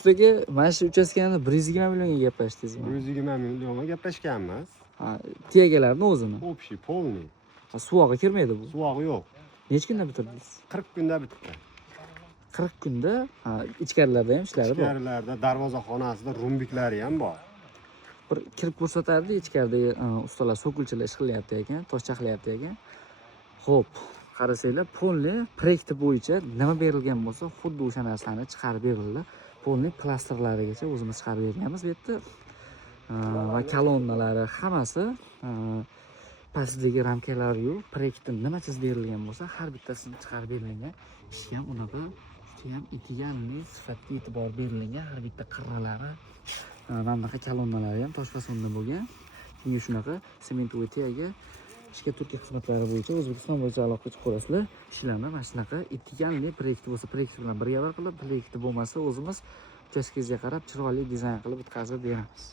Ustaga mana shu uchastkani 120 millionga gaplashdingizmi? 120 millionga gaplashganmiz. Ha, tiyagalarni o'zini. Общий, полный. Suvog'i kirmaydi bu. Suvog'i yo'q. Necha kunda bitirdingiz? 40 kunda bitdi. 40 kunda, ichkarilarda ham ishlari bor. Ichkarilarda, darvoza xonasida rumbiklari ham bor. Bir kirib ko'rsatardi, ichkaridagi ustalar so'kilchilar ish qilyapti ekan, tosh chaqlayapti ekan. Xo'p, qarasanglar, polni proyekti bo'yicha nima berilgan bo'lsa, xuddi o'sha narsani chiqarib berildi. Polni plastrlarigacha o'zimiz chiqarib berganmiz bu yerda. Va kolonnalari hammasi pastdagi ramkalari-yu, proyektda nima chizib berilgan bo'lsa, har bittasini chiqarib berilgan. Ish ham unaqa ham idealniy sifatga e'tibor berilgan, har bitta qirralari, mana bunaqa kolonnalari ham tosh fasonda bo'lgan. Keyin shunaqa sementovoy tiyaga ishga Turkiya xizmatlari bo'yicha O'zbekiston bo'yicha aloqa qilib ko'rasizlar. Ishlarni mana shunaqa idealniy proyekti bo'lsa, proyekt bilan birga qilib, proyekti bo'lmasa o'zimiz uchastkangizga qarab chiroyli dizayn qilib bitkazib beramiz.